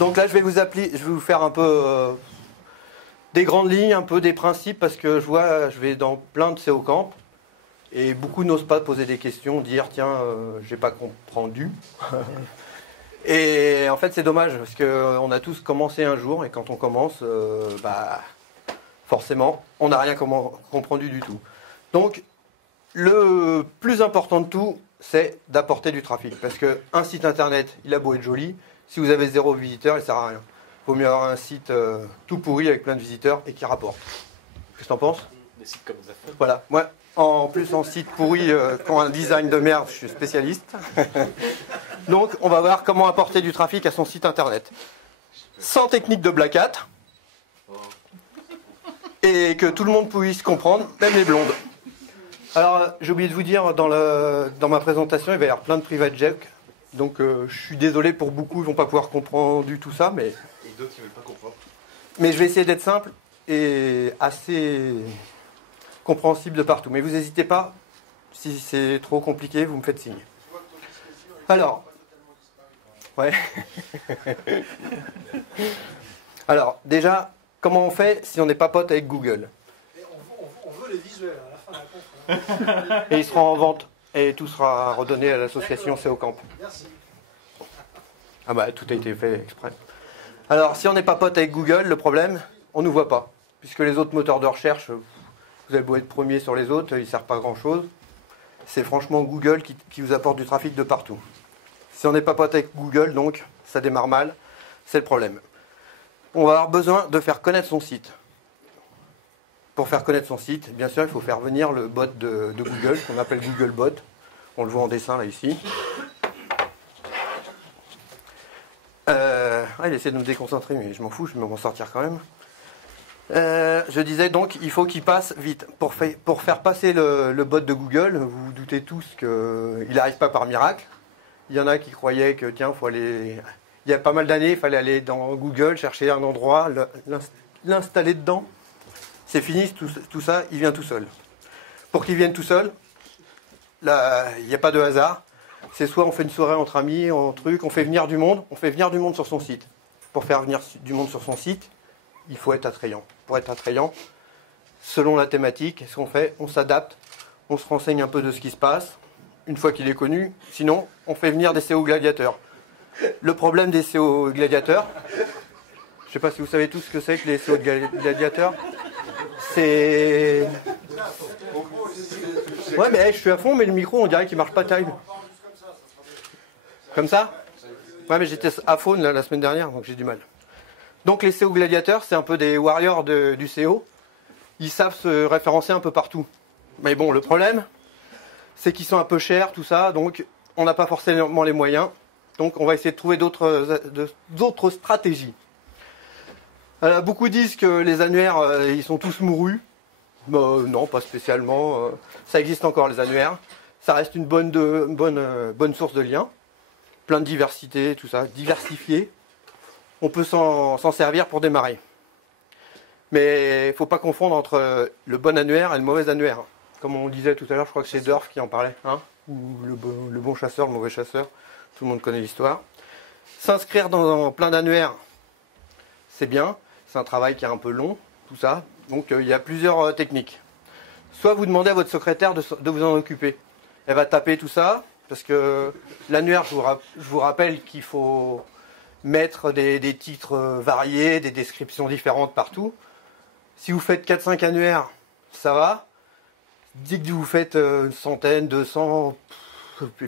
Donc là, je vais vous faire un peu des grandes lignes, un peu des principes, parce que je vais dans plein de SEO camp et beaucoup n'osent pas poser des questions, dire tiens, j'ai pas compris. Et en fait, c'est dommage parce qu'on a tous commencé un jour et quand on commence, forcément, on n'a rien compris du tout. Donc, le plus important de tout, c'est d'apporter du trafic. Parce qu'un site internet, il a beau être joli, si vous avez 0 visiteur, il ne sert à rien. Il vaut mieux avoir un site tout pourri avec plein de visiteurs et qui rapporte. Qu'est-ce que tu en penses? Des sites comme Zafin. Voilà. Moi, en plus, en site pourri, qui ont un design de merde, je suis spécialiste. Donc, on va voir comment apporter du trafic à son site internet. Sans technique de black hat. Et que tout le monde puisse comprendre, même les blondes. Alors, j'ai oublié de vous dire, dans ma présentation, il va y avoir plein de private jokes. Donc, je suis désolé pour beaucoup, ils ne vont pas pouvoir comprendre du tout ça. Mais... Et d'autres qui ne veulent pas comprendre. Mais je vais essayer d'être simple et assez compréhensible de partout. Mais vous n'hésitez pas, si c'est trop compliqué, vous me faites signe. Alors, ouais. Alors, déjà, comment on fait si on n'est pas pote avec Google? On veut les visuels à la fin de la conférence. Et ils seront en vente. Et tout sera redonné à l'association SEO Camp. Merci. Ah bah, tout a été fait exprès. Alors, si on n'est pas pote avec Google, le problème, on ne nous voit pas. Puisque les autres moteurs de recherche, vous avez beau être premier sur les autres, ils ne servent pas à grand-chose. C'est franchement Google qui vous apporte du trafic de partout. Si on n'est pas pote avec Google, donc, ça démarre mal. C'est le problème. On va avoir besoin de faire connaître son site. Pour faire connaître son site, bien sûr, il faut faire venir le bot de Google, qu'on appelle Googlebot. On le voit en dessin, là, ici. Il essaie de me déconcentrer, mais je m'en fous, je vais m'en sortir quand même. Je disais donc, il faut qu'il passe vite. Pour faire passer le bot de Google, vous vous doutez tous qu'il n'arrive pas par miracle. Il y en a qui croyaient que, tiens, faut aller... Il y a pas mal d'années, il fallait aller dans Google, chercher un endroit, l'installer dedans. C'est fini, tout ça, il vient tout seul. Pour qu'il vienne tout seul, là, il n'y a pas de hasard. C'est soit on fait une soirée entre amis, on fait venir du monde, sur son site. Pour faire venir du monde sur son site, il faut être attrayant. Pour être attrayant, selon la thématique, ce qu'on fait, on s'adapte, on se renseigne un peu de ce qui se passe, une fois qu'il est connu. Sinon, on fait venir des SEO gladiateurs. Le problème des SEO gladiateurs, je ne sais pas si vous savez tous ce que c'est que les SEO gladiateurs. C'est... Ouais, mais je suis à fond, mais le micro, on dirait qu'il marche pas terrible. Comme ça? Ouais, mais j'étais à faune la semaine dernière, donc j'ai du mal. Donc les SEO gladiateurs, c'est un peu des warriors du SEO. Ils savent se référencer un peu partout. Mais bon, le problème, c'est qu'ils sont un peu chers, tout ça, donc on n'a pas forcément les moyens. Donc on va essayer de trouver d'autres stratégies. Beaucoup disent que les annuaires, ils sont tous mourus. Non, pas spécialement. Ça existe encore, les annuaires. Ça reste une bonne source de liens. Plein de diversité, tout ça, diversifié. On peut s'en servir pour démarrer. Mais il ne faut pas confondre entre le bon annuaire et le mauvais annuaire. Comme on disait tout à l'heure, je crois que c'est Dorf qui en parlait. Hein, ou le bon chasseur, le mauvais chasseur. Tout le monde connaît l'histoire. S'inscrire dans plein d'annuaires, c'est bien. C'est un travail qui est un peu long, tout ça. Donc il y a plusieurs techniques. Soit vous demandez à votre secrétaire de vous en occuper. Elle va taper tout ça, parce que l'annuaire, je vous rappelle qu'il faut mettre des titres variés, des descriptions différentes partout. Si vous faites 4-5 annuaires, ça va. Dès que vous faites une centaine, 200,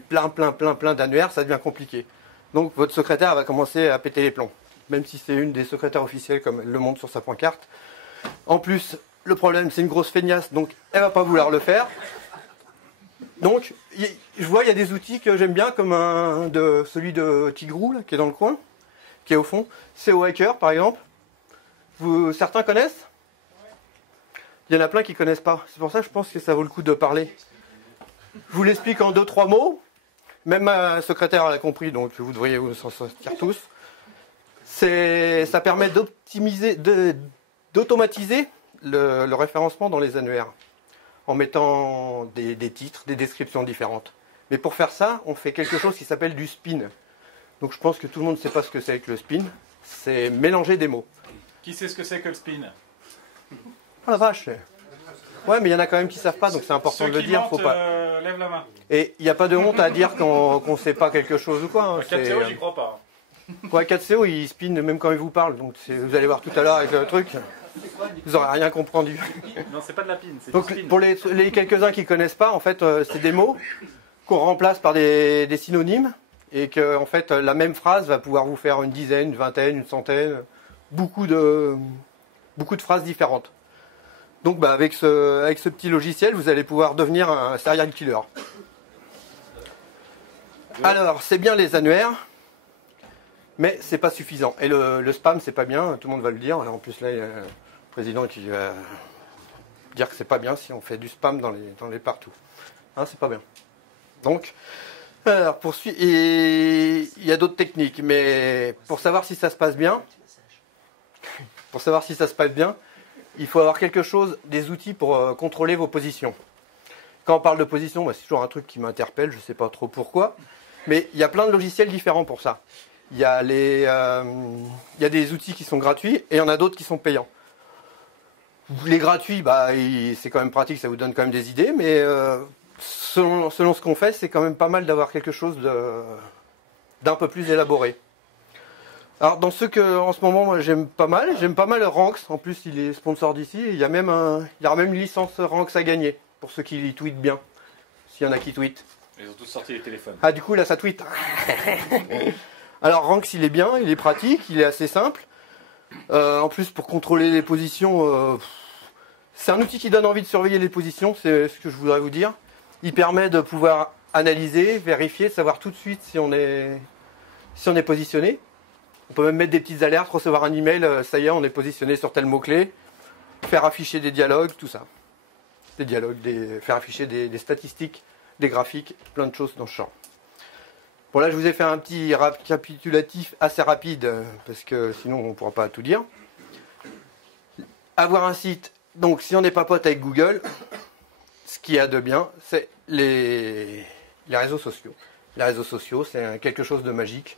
plein d'annuaires, ça devient compliqué. Donc votre secrétaire va commencer à péter les plombs. Même si c'est une des secrétaires officielles, comme elle le montre sur sa pancarte. En plus, le problème, c'est une grosse feignasse, donc elle va pas vouloir le faire. Donc, je vois, il y a des outils que j'aime bien, comme celui de Tigrou, là, qui est dans le coin, qui est au fond. SEO Hacker, par exemple. Certains connaissent? Il y en a plein qui ne connaissent pas. C'est pour ça que je pense que ça vaut le coup de parler. Je vous l'explique en 2-3 mots. Même ma secrétaire l'a compris, donc vous devriez vous en sortir tous. Ça permet d'automatiser le référencement dans les annuaires, en mettant des titres, des descriptions différentes. Mais pour faire ça, on fait quelque chose qui s'appelle du spin. Donc je pense que tout le monde ne sait pas ce que c'est que le spin. C'est mélanger des mots. Qui sait ce que c'est que le spin? Oh la vache. Ouais, mais il y en a quand même qui savent pas, donc c'est important Ceux de le qui dire. mentent, Faut pas. lève la main. Et il n'y a pas de honte à dire qu'on sait pas quelque chose ou quoi. Hein. 4-0, j'y crois pas. Ouais, 4CO, il spin même quand il vous parle. Donc vous allez voir tout à l'heure avec le truc. Vous n'aurez rien compris. Non, c'est pas de la pine, c'est du Donc spin. pour les quelques-uns qui connaissent pas, en fait, c'est des mots qu'on remplace par des synonymes et que en fait la même phrase va pouvoir vous faire une dizaine, une vingtaine, une centaine, beaucoup de phrases différentes. Donc bah, avec ce petit logiciel, vous allez pouvoir devenir un serial killer. Alors, c'est bien les annuaires, mais c'est pas suffisant. Et le spam, c'est pas bien, tout le monde va le dire. Alors, en plus, là, il y a le président qui va dire que c'est pas bien si on fait du spam dans les partout. Hein, c'est pas bien. Donc, alors, et il y a d'autres techniques, mais pour savoir si ça se passe bien, il faut avoir quelque chose, des outils pour contrôler vos positions. Quand on parle de position, bah, c'est toujours un truc qui m'interpelle, je ne sais pas trop pourquoi, mais il y a plein de logiciels différents pour ça. Il y a des outils qui sont gratuits et il y en a d'autres qui sont payants. Les gratuits, bah, c'est quand même pratique, ça vous donne quand même des idées, mais selon ce qu'on fait, c'est quand même pas mal d'avoir quelque chose d'un peu plus élaboré. Alors dans ceux que en ce moment moi, j'aime pas mal Ranks, en plus il est sponsor d'ici, il y a même une licence Ranks à gagner, pour ceux qui tweetent bien, s'il y en a qui tweetent. Ils ont tous sorti les téléphones. Ah du coup là ça tweet. Alors Ranks il est bien, il est pratique, il est assez simple. En plus pour contrôler les positions, c'est un outil qui donne envie de surveiller les positions, c'est ce que je voudrais vous dire. Il permet de pouvoir analyser, vérifier, savoir tout de suite si on est positionné. On peut même mettre des petites alertes, recevoir un email, ça y est, on est positionné sur tel mot-clé, faire afficher des dialogues, tout ça. Des dialogues, faire afficher des statistiques, des graphiques, plein de choses dans ce champ. Bon là je vous ai fait un petit récapitulatif assez rapide, parce que sinon on ne pourra pas tout dire. Avoir un site, donc si on n'est pas pote avec Google, ce qu'il y a de bien, c'est les réseaux sociaux. Les réseaux sociaux, c'est quelque chose de magique.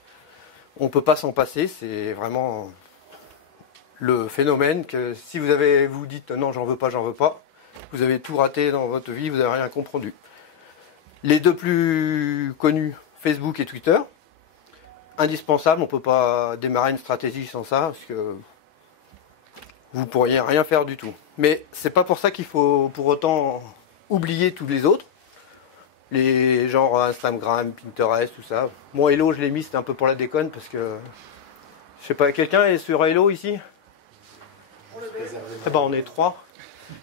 On ne peut pas s'en passer, c'est vraiment le phénomène que si vous dites non, j'en veux pas, vous avez tout raté dans votre vie, vous n'avez rien compris. Les deux plus connus, Facebook et Twitter, indispensables, on ne peut pas démarrer une stratégie sans ça, parce que vous ne pourriez rien faire du tout. Mais c'est pas pour ça qu'il faut pour autant oublier tous les autres. Les genres Instagram, Pinterest, tout ça. Moi, Hello, je l'ai mis, c'était un peu pour la déconne, parce que... Je sais pas, quelqu'un est sur Hello, ici? Eh ben, on est 3.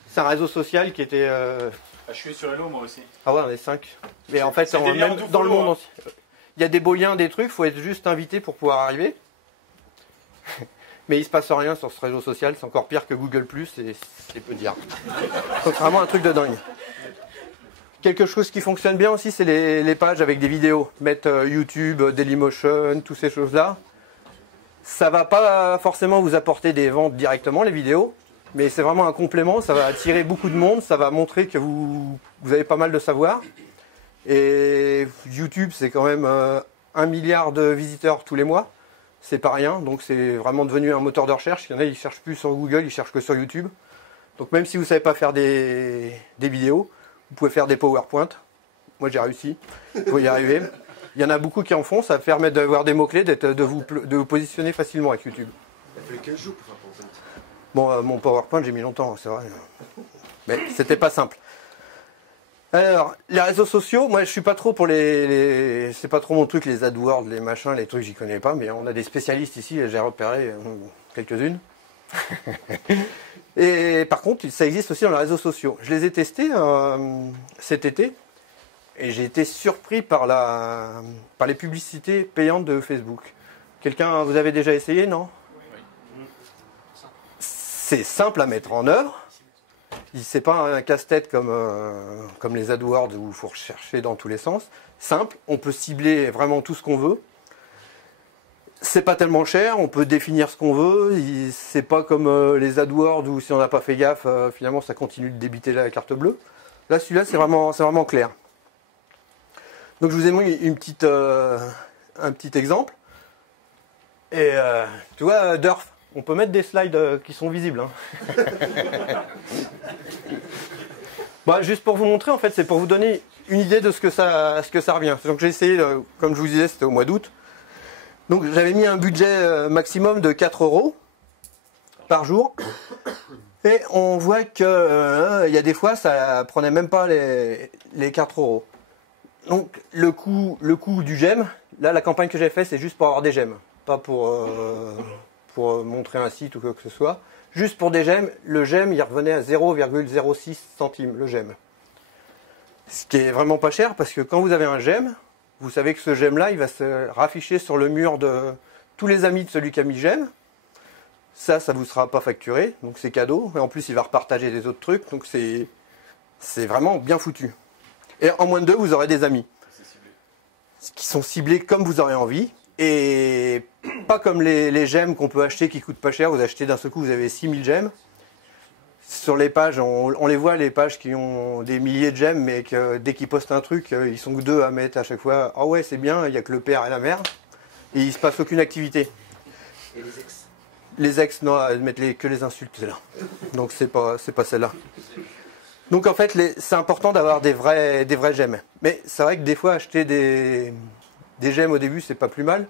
C'est un réseau social qui était... Ah, je suis sur Hello, moi aussi. Ah ouais, on est 5. Mais en fait, c'est des liens même tout dans le follow, monde hein. entier. Il y a des beaux liens, des trucs, il faut être juste invité pour pouvoir arriver. Mais il se passe rien sur ce réseau social, c'est encore pire que Google+, et c'est peu dire. Donc c'est vraiment un truc de dingue. Quelque chose qui fonctionne bien aussi, c'est les pages avec des vidéos. Mettre YouTube, Dailymotion, toutes ces choses-là. Ça va pas forcément vous apporter des ventes directement, les vidéos, mais c'est vraiment un complément, ça va attirer beaucoup de monde, ça va montrer que vous avez pas mal de savoir. Et YouTube, c'est quand même 1 milliard de visiteurs tous les mois. C'est pas rien, donc c'est vraiment devenu un moteur de recherche. Il y en a, ils cherchent plus sur Google, ils cherchent que sur YouTube. Donc même si vous savez pas faire des vidéos, vous pouvez faire des PowerPoint. Moi j'ai réussi, vous pouvez y arriver. Il y en a beaucoup qui en font, ça permet d'avoir des mots-clés, de vous positionner facilement avec YouTube. Il a fallu 15 jours pour faire PowerPoint. Bon, mon PowerPoint j'ai mis longtemps, c'est vrai. Mais c'était pas simple. Alors, les réseaux sociaux, moi je suis pas trop pour c'est pas trop mon truc, les AdWords, les machins, les trucs, j'y connais pas, mais on a des spécialistes ici, et j'ai repéré quelques-unes. Et par contre, ça existe aussi dans les réseaux sociaux. Je les ai testés cet été, et j'ai été surpris par les publicités payantes de Facebook. Quelqu'un, vous avez déjà essayé, non? Oui. C'est simple à mettre en œuvre. C'est pas un casse-tête comme les AdWords où il faut rechercher dans tous les sens. Simple, on peut cibler vraiment tout ce qu'on veut. C'est pas tellement cher, on peut définir ce qu'on veut. C'est pas comme les AdWords où si on n'a pas fait gaffe, finalement ça continue de débiter la carte bleue. Là, celui-là, c'est vraiment clair. Donc je vous ai mis un petit exemple. Et tu vois, Durf, on peut mettre des slides qui sont visibles. Hein. Bah, juste pour vous montrer, en fait, c'est pour vous donner une idée de ce que ça revient. Donc j'ai essayé, comme je vous disais, c'était au mois d'août. Donc j'avais mis un budget maximum de 4 € par jour. Et on voit que il y a des fois, ça prenait même pas les 4 €. Donc le coût du gemme, là la campagne que j'ai faite, c'est juste pour avoir des gemmes. Pas pour montrer un site ou quoi que ce soit. Juste pour des gemmes, le gemme il revenait à 0,06 centimes le gemme. Ce qui est vraiment pas cher parce que quand vous avez un gemme, vous savez que ce gemme là il va se rafficher sur le mur de tous les amis de celui qui a mis gemme. Ça vous sera pas facturé, donc c'est cadeau. Et en plus il va repartager des autres trucs, donc c'est vraiment bien foutu. Et en moins de 2, vous aurez des amis. Qui sont ciblés comme vous aurez envie. Et pas comme les gemmes qu'on peut acheter qui coûtent pas cher. Vous achetez d'un seul coup, vous avez 6000 gemmes. Sur les pages, on les voit, les pages qui ont des milliers de gemmes, mais que dès qu'ils postent un truc, ils sont que 2 à mettre à chaque fois. Ah ouais, c'est bien, il n'y a que le père et la mère. Et il se passe aucune activité. Et les ex? Les ex, non, elles mettent que les insultes, c'est là. Donc c'est pas celle-là. Donc en fait, c'est important d'avoir des vrais gemmes. Mais c'est vrai que des fois, acheter des gemmes au début, c'est pas plus mal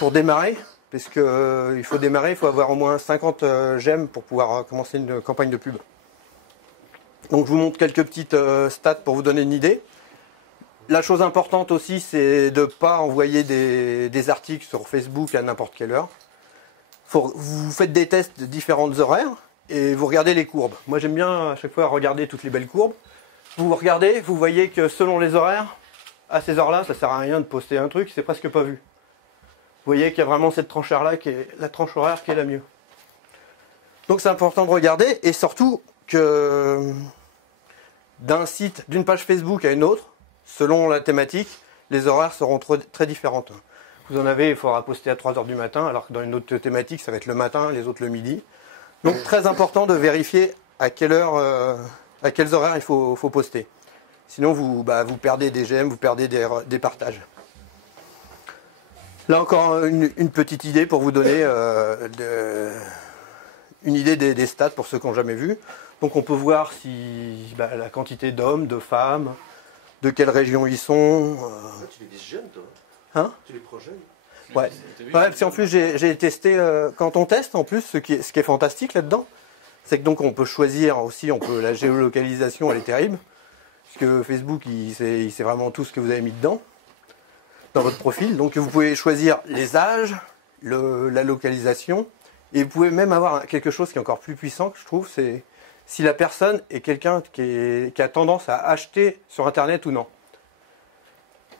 pour démarrer. Parce que il faut démarrer, il faut avoir au moins 50 gemmes pour pouvoir commencer une campagne de pub. Donc je vous montre quelques petites stats pour vous donner une idée. La chose importante aussi, c'est de ne pas envoyer des articles sur Facebook à n'importe quelle heure. Vous faites des tests de différentes horaires et vous regardez les courbes. Moi j'aime bien à chaque fois regarder toutes les belles courbes. Vous regardez, vous voyez que selon les horaires, à ces heures-là, ça sert à rien de poster un truc, c'est presque pas vu. Vous voyez qu'il y a vraiment cette tranche horaire-là qui est la tranche horaire qui est la mieux. Donc c'est important de regarder et surtout que d'un site, d'une page Facebook à une autre, selon la thématique, les horaires seront très différentes. Vous en avez, il faudra poster à 3 h du matin, alors que dans une autre thématique, ça va être le matin, les autres le midi. Donc très important de vérifier à quelle heure, à quels horaires il faut poster. Sinon vous perdez des j'aime, vous perdez des partages. Là encore une petite idée pour vous donner une idée des stats pour ceux qui n'ont jamais vu. Donc on peut voir si la quantité d'hommes, de femmes, de quelle région ils sont. Tu les vises jeunes, toi? Hein? Tu les prends jeunes? Ouais. Ouais, parce qu'en plus j'ai testé, quand on teste en plus, ce qui est fantastique là-dedans, c'est que donc on peut choisir aussi, la géolocalisation elle est terrible, parce que Facebook il sait vraiment tout ce que vous avez mis dedans, dans votre profil, donc vous pouvez choisir les âges, la localisation, et vous pouvez même avoir quelque chose qui est encore plus puissant que je trouve, c'est si la personne est quelqu'un qui a tendance à acheter sur internet ou non.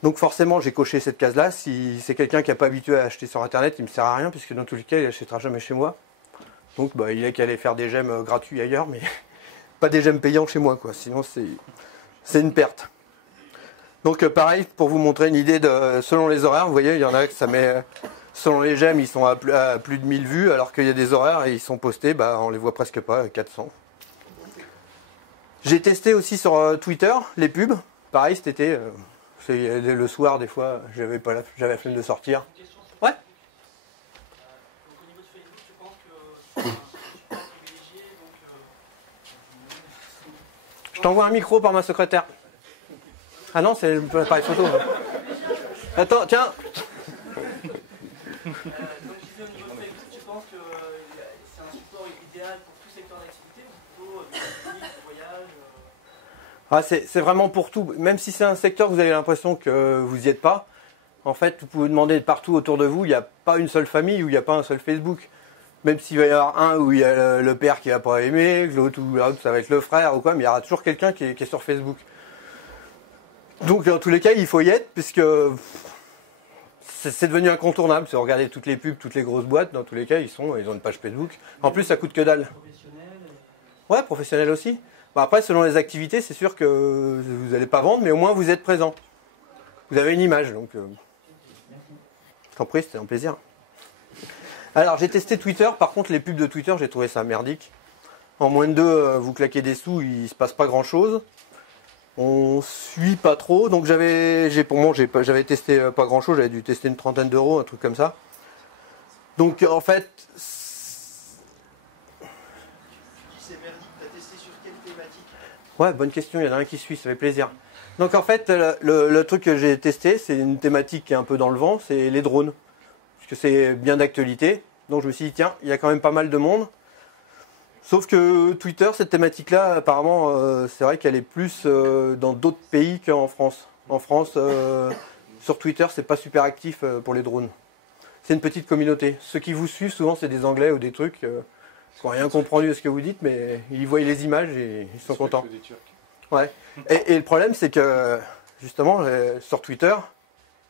Donc forcément j'ai coché cette case là, si c'est quelqu'un qui n'est pas habitué à acheter sur internet, il ne me sert à rien puisque dans tous les cas il n'achètera jamais chez moi. Donc il est qu'à aller faire des gemmes gratuits ailleurs, mais pas des gemmes payants chez moi quoi, sinon c'est une perte. Donc pareil, pour vous montrer une idée selon les horaires, vous voyez il y en a que ça met, selon les gemmes ils sont à plus de 1000 vues, alors qu'il y a des horaires et ils sont postés, on les voit presque pas, 400. J'ai testé aussi sur Twitter les pubs, pareil cet été. Le soir, des fois, j'avais la flemme de sortir. Ouais. Donc au niveau de Facebook, tu penses que c'est un support privilégié Je t'envoie un micro par ma secrétaire. Ah non, c'est l'appareil photo. Attends, tiens. donc je disais au niveau de Facebook, tu penses que c'est un support idéal pour tout secteur d'activité ou plutôt du voyage C'est vraiment pour tout. Même si c'est un secteur que vous avez l'impression que vous n'y êtes pas, en fait, vous pouvez demander partout autour de vous, il n'y a pas une seule famille où il n'y a pas un seul Facebook. Même s'il va y avoir un où il y a le père qui va pas aimer, l'autre ça va être le frère ou quoi, mais il y aura toujours quelqu'un qui est sur Facebook. Donc dans tous les cas, il faut y être, puisque c'est devenu incontournable. Si vous regardez toutes les pubs, toutes les grosses boîtes, dans tous les cas, ils ont une page Facebook. En plus, ça coûte que dalle. professionnel Ouais, professionnel aussi. Après, selon les activités, c'est sûr que vous n'allez pas vendre, mais au moins vous êtes présent. Vous avez une image, donc... Je t'en prie, c'était un plaisir. Alors, j'ai testé Twitter. Par contre, les pubs de Twitter, j'ai trouvé ça merdique. En moins de 2, vous claquez des sous, il se passe pas grand-chose. On suit pas trop. Donc, j'avais testé pas grand-chose. J'avais dû tester une trentaine d'euros, un truc comme ça. Donc en fait, C'est merdique, t'as testé sur quelle thématique? ouais, bonne question, il y en a un qui suit, ça fait plaisir. Donc en fait, le truc que j'ai testé, c'est une thématique qui est un peu dans le vent, c'est les drones. Parce que c'est bien d'actualité. Donc je me suis dit, tiens, il y a quand même pas mal de monde. Sauf que Twitter, cette thématique-là, apparemment, c'est vrai qu'elle est plus dans d'autres pays qu'en France. En France, sur Twitter, c'est pas super actif pour les drones. C'est une petite communauté. Ceux qui vous suivent, souvent, c'est des Anglais ou des trucs qui n'ont rien compris à ce que vous dites, mais ils voient les images et ils sont contents. Des Turcs. Ouais. Et le problème, c'est que, justement, sur Twitter,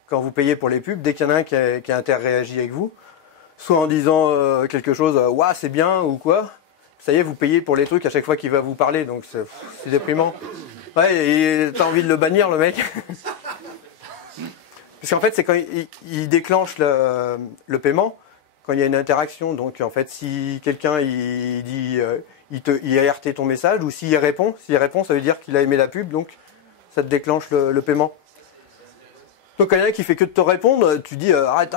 quand vous payez pour les pubs, dès qu'il y en a un qui a interréagi avec vous, soit en disant quelque chose, ouah, c'est bien ou quoi, ça y est, vous payez pour les trucs à chaque fois qu'il va vous parler, donc c'est déprimant. Ouais, et t'as envie de le bannir, le mec. Parce qu'en fait, c'est quand il déclenche le paiement, quand il y a une interaction. Donc, en fait, si quelqu'un il dit, il a RT ton message, ou s'il répond, ça veut dire qu'il a aimé la pub, donc ça te déclenche le paiement. Donc, quand il y en a qui fait que de te répondre, tu dis arrête.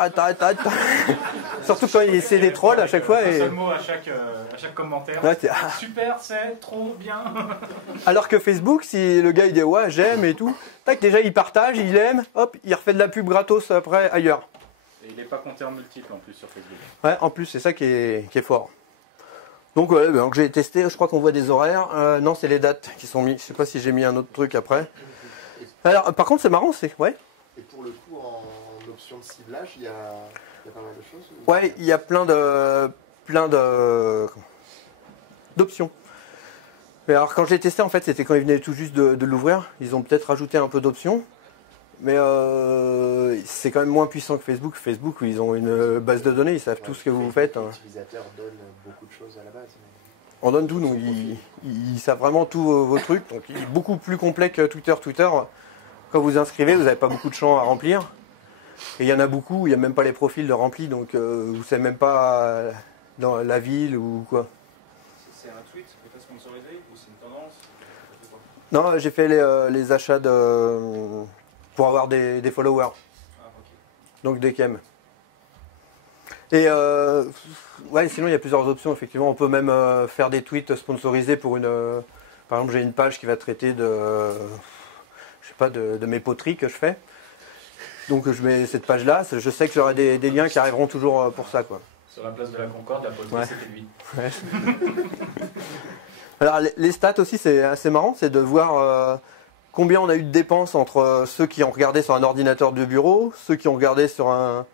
Surtout quand c'est des trolls à chaque fois. Un Et... seul mot à chaque commentaire. Ouais, Super, c'est trop bien. Alors que Facebook, si le gars il dit ouais, j'aime et tout, tac, déjà il partage, il aime, hop, il refait de la pub gratos après ailleurs. Et il n'est pas compté en multiple en plus sur Facebook. Ouais, en plus, c'est ça qui est fort. Donc, ouais, donc j'ai testé, je crois qu'on voit des horaires. Non, c'est les dates qui sont mis. Je sais pas si j'ai mis un autre truc après. Alors, par contre, c'est marrant, c'est. Ouais. Et pour le coup, en option de ciblage, il y a pas mal de choses ou... Ouais, il y a plein d'options. Mais alors, quand je l'ai testé, en fait, c'était quand ils venaient tout juste de l'ouvrir. Ils ont peut-être rajouté un peu d'options. Mais c'est quand même moins puissant que Facebook. Facebook, ils ont une base de données, ils savent tout ce que vous faites. Les utilisateurs donnent beaucoup de choses à la base. On donne tout, donc ils savent vraiment tous vos trucs. Donc il est beaucoup plus complet que Twitter. Twitter, quand vous inscrivez, vous n'avez pas beaucoup de champs à remplir. Et il y en a beaucoup, il n'y a même pas les profils de remplis, donc vous ne savez même pas dans la ville ou quoi. C'est un tweet, peut-être sponsorisé ou c'est une tendance? Non, j'ai fait les achats pour avoir des followers, Ah, ok. donc des KM. Et ouais, sinon il y a plusieurs options, effectivement. On peut même faire des tweets sponsorisés pour une. Par exemple, j'ai une page qui va traiter je sais pas, de mes poteries que je fais. Donc je mets cette page-là. Je sais que j'aurai des liens qui arriveront toujours pour ça, quoi. Sur la place de la Concorde, la poterie, Ouais. c'était lui. Ouais. Alors les stats aussi, c'est assez marrant, c'est de voir combien on a eu de dépenses entre ceux qui ont regardé sur un ordinateur de bureau, ceux qui ont regardé sur un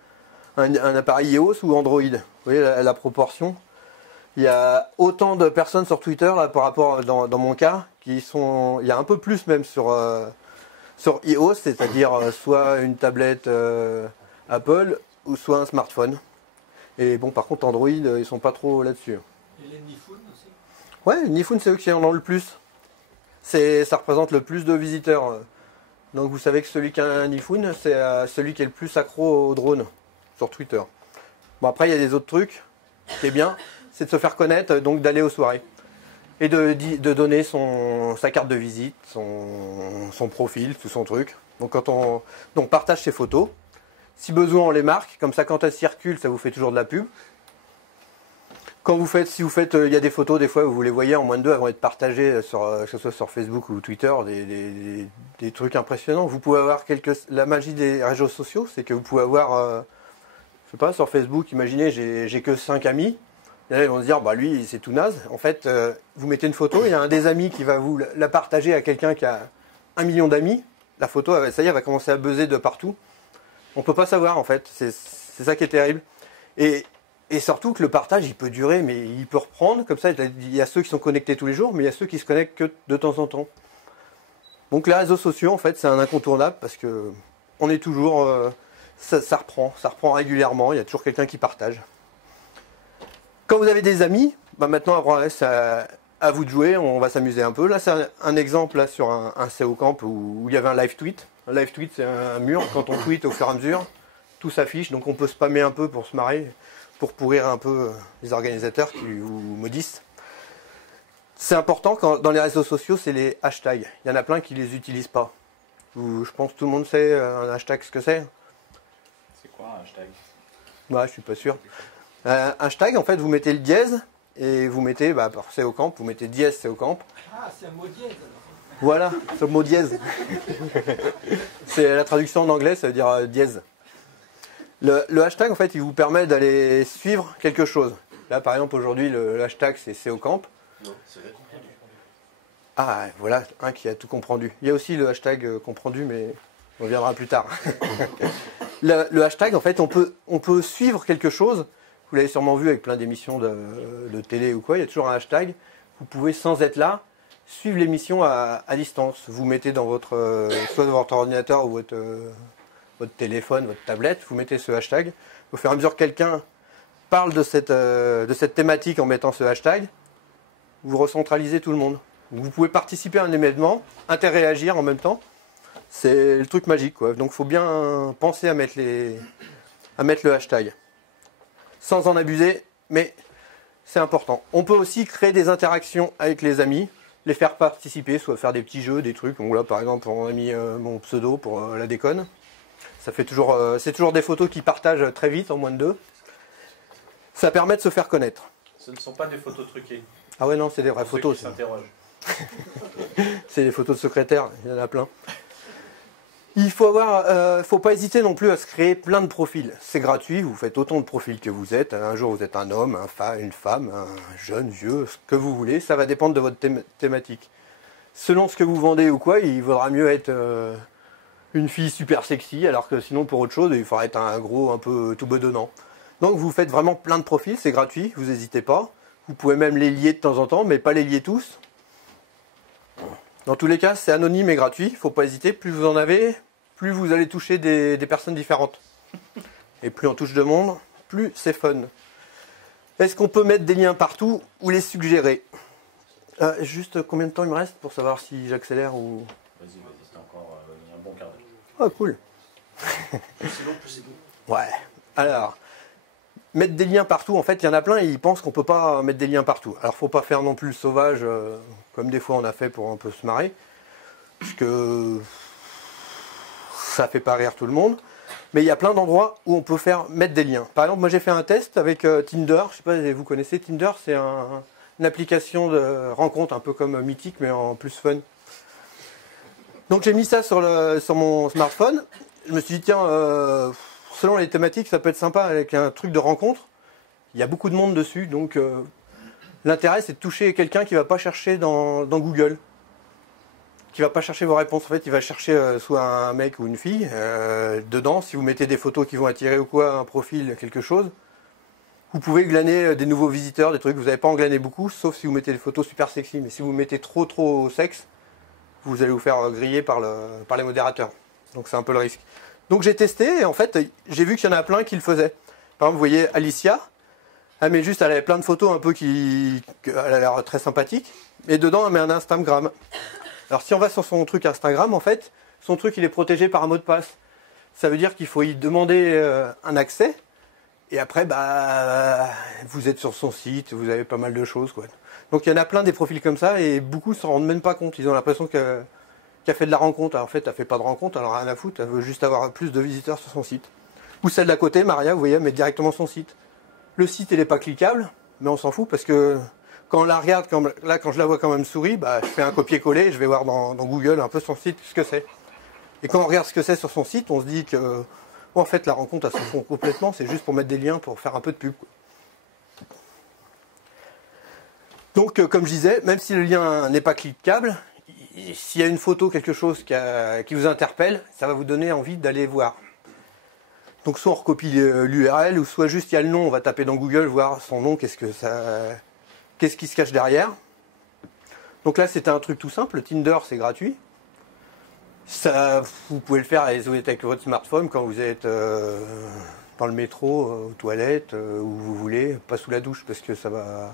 appareil iOS ou Android. Vous voyez la proportion. Il y a autant de personnes sur Twitter là, par rapport dans mon cas, il y a un peu plus même sur iOS, c'est-à-dire soit une tablette Apple ou soit un smartphone. Et bon, par contre, Android, ils sont pas trop là-dessus. Et les Nifoun aussi. Ouais, Nifoun, c'est eux qui en ont le plus. Ça représente le plus de visiteurs. Donc vous savez que celui qui a un Nifoun, c'est celui qui est le plus accro au drone sur Twitter. Bon, après, il y a des autres trucs. Ce qui est bien, c'est de se faire connaître, donc d'aller aux soirées. Et de donner sa carte de visite, son profil, tout son truc. Donc quand on partage ses photos. Si besoin, on les marque. Comme ça, quand elles circulent, ça vous fait toujours de la pub. Si vous faites, il y a des photos, des fois, vous les voyez en moins de 2, elles vont être partagées, que ce soit sur Facebook ou Twitter, des trucs impressionnants. Vous pouvez avoir la magie des réseaux sociaux, c'est que vous pouvez avoir, je sais pas, sur Facebook, imaginez, j'ai que 5 amis. Et là, ils vont se dire, bah lui, c'est tout naze. En fait, vous mettez une photo, il y a un des amis qui va vous la partager à quelqu'un qui a 1 million d'amis. La photo, ça y est, elle va commencer à buzzer de partout. On peut pas savoir, en fait. C'est ça qui est terrible. Et surtout que le partage, il peut durer, mais il peut reprendre. Comme ça, il y a ceux qui sont connectés tous les jours, mais il y a ceux qui se connectent que de temps en temps. Donc les réseaux sociaux, en fait, c'est un incontournable parce que on est toujours... ça reprend régulièrement. Il y a toujours quelqu'un qui partage. Quand vous avez des amis, bah maintenant, c'est à vous de jouer. On va s'amuser un peu. Là, c'est un exemple là, sur un CO Camp où il y avait un live tweet. Un live tweet, c'est un mur. Quand on tweet au fur et à mesure, tout s'affiche. Donc on peut spammer un peu pour se marrer, pour pourrir un peu les organisateurs qui vous maudissent. C'est important dans les réseaux sociaux, c'est les hashtags. Il y en a plein qui les utilisent pas. Je pense que tout le monde sait un hashtag ce que c'est. C'est quoi un hashtag? Ouais, je suis pas sûr. Hashtag, en fait, vous mettez le dièse et vous mettez, pour SEO Camp, vous mettez dièse SEO Camp. Ah, c'est un mot dièse. Voilà, c'est le mot dièse. C'est la traduction en anglais, ça veut dire dièse. Le hashtag, en fait, il vous permet d'aller suivre quelque chose. Là, par exemple, aujourd'hui, le hashtag, c'est SEO Camp. Non, c'est rien compris. Ah, voilà, un qui a tout comprendu. Il y a aussi le hashtag comprendu, mais on reviendra plus tard. Le hashtag, en fait, on peut suivre quelque chose. Vous l'avez sûrement vu avec plein d'émissions de télé ou quoi. Il y a toujours un hashtag. Vous pouvez, sans être là, suivre l'émission à distance. Vous mettez dans votre, soit dans votre ordinateur ou votre téléphone, votre tablette, vous mettez ce hashtag. Au fur et à mesure que quelqu'un parle de cette thématique en mettant ce hashtag, vous recentralisez tout le monde. Vous pouvez participer à un événement, interréagir en même temps. C'est le truc magique, quoi. Donc il faut bien penser à mettre le hashtag. Sans en abuser, mais c'est important. On peut aussi créer des interactions avec les amis, les faire participer, soit faire des petits jeux, des trucs. Donc là, par exemple, on a mis mon pseudo pour la déconne. Ça fait toujours, c'est toujours des photos qui partagent très vite, en moins de 2. Ça permet de se faire connaître. Ce ne sont pas des photos truquées. Ah ouais, non, c'est des vraies Pour ceux photos. qui s'interrogent. C'est des photos de secrétaires, il y en a plein. Il faut faut pas hésiter non plus à se créer plein de profils. C'est gratuit, vous faites autant de profils que vous êtes. Un jour vous êtes un homme, une femme, un jeune, vieux, ce que vous voulez. Ça va dépendre de votre thématique. Selon ce que vous vendez ou quoi, il vaudra mieux être une fille super sexy, alors que sinon pour autre chose, il faudra être un gros un peu tout bedonnant. Donc vous faites vraiment plein de profils, c'est gratuit, vous n'hésitez pas. Vous pouvez même les lier de temps en temps, mais pas les lier tous. Dans tous les cas, c'est anonyme et gratuit, il ne faut pas hésiter. Plus vous en avez, plus vous allez toucher des personnes différentes. Et plus on touche de monde, plus c'est fun. Est-ce qu'on peut mettre des liens partout ou les suggérer? Juste combien de temps il me reste pour savoir si j'accélère ou... Vas-y, c'est encore un bon quart d'heure. Oh cool. C'est long, plus c'est bon. Ouais. Alors, mettre des liens partout, en fait, il y en a plein et ils pensent qu'on ne peut pas mettre des liens partout. Alors, faut pas faire non plus le sauvage, comme des fois on a fait pour un peu se marrer, parce que ça fait pas rire tout le monde. Mais il y a plein d'endroits où on peut mettre des liens. Par exemple, moi j'ai fait un test avec Tinder. Je sais pas si vous connaissez Tinder, c'est une application de rencontre un peu comme Mythique, mais en plus fun. Donc j'ai mis ça sur mon smartphone. Je me suis dit, tiens, selon les thématiques, ça peut être sympa avec un truc de rencontre. Il y a beaucoup de monde dessus, donc l'intérêt c'est de toucher quelqu'un qui ne va pas chercher dans Google, qui ne va pas chercher vos réponses. En fait, il va chercher soit un mec ou une fille dedans. Si vous mettez des photos qui vont attirer ou quoi, un profil, quelque chose, vous pouvez glaner des nouveaux visiteurs, des trucs. Vous n'avez pas en glaner beaucoup, sauf si vous mettez des photos super sexy. Mais si vous mettez trop sexe, vous allez vous faire griller par les modérateurs. Donc c'est un peu le risque. Donc j'ai testé et en fait j'ai vu qu'il y en a plein qui le faisaient. Par exemple, vous voyez Alicia, elle avait plein de photos un peu elle a l'air très sympathique. Et dedans elle met un Instagram. Alors si on va sur son truc Instagram, en fait, son truc il est protégé par un mot de passe. Ça veut dire qu'il faut y demander un accès. Et après, vous êtes sur son site, vous avez pas mal de choses, quoi. Donc il y en a plein des profils comme ça et beaucoup ne s'en rendent même pas compte. Ils ont l'impression qu'elle fait de la rencontre. Alors, en fait, elle fait pas de rencontre, alors rien à foutre. Elle veut juste avoir plus de visiteurs sur son site. Ou celle d'à côté, Maria, vous voyez, elle met directement son site. Le site, il n'est pas cliquable, mais on s'en fout parce que quand on la regarde, quand je la vois quand même souris, je fais un copier-coller et je vais voir dans Google un peu son site, ce que c'est. Et quand on regarde ce que c'est sur son site, on se dit que, en fait, la rencontre, elle se fond complètement. C'est juste pour mettre des liens, pour faire un peu de pub, quoi. Donc, comme je disais, même si le lien n'est pas cliquable, s'il y a une photo, quelque chose qui vous interpelle, ça va vous donner envie d'aller voir. Donc, soit on recopie l'URL, ou soit juste il y a le nom, on va taper dans Google, voir son nom, qu'est-ce qui se cache derrière. Donc là, c'était un truc tout simple. Tinder, c'est gratuit. Ça, vous pouvez le faire avec votre smartphone quand vous êtes dans le métro, aux toilettes, où vous voulez, pas sous la douche, parce que ça va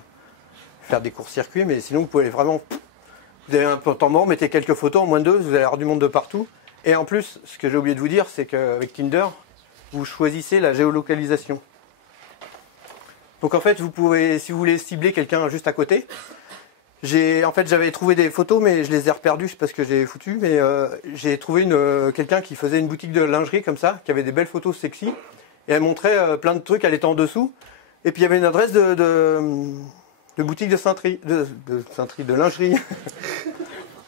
faire des courts-circuits, mais sinon vous pouvez vraiment... Vous avez un temps mort, mettez quelques photos, en moins de 2, vous allez avoir du monde de partout. Et en plus, ce que j'ai oublié de vous dire, c'est qu'avec Tinder, vous choisissez la géolocalisation. Donc en fait, vous pouvez, si vous voulez cibler quelqu'un juste à côté, j'avais trouvé des photos, mais je les ai reperdues, je sais pas ce que j'ai foutu, mais j'ai trouvé quelqu'un qui faisait une boutique de lingerie comme ça, qui avait des belles photos sexy, et elle montrait plein de trucs, elle était en dessous. Et puis il y avait une adresse de boutique de cinterie, de lingerie.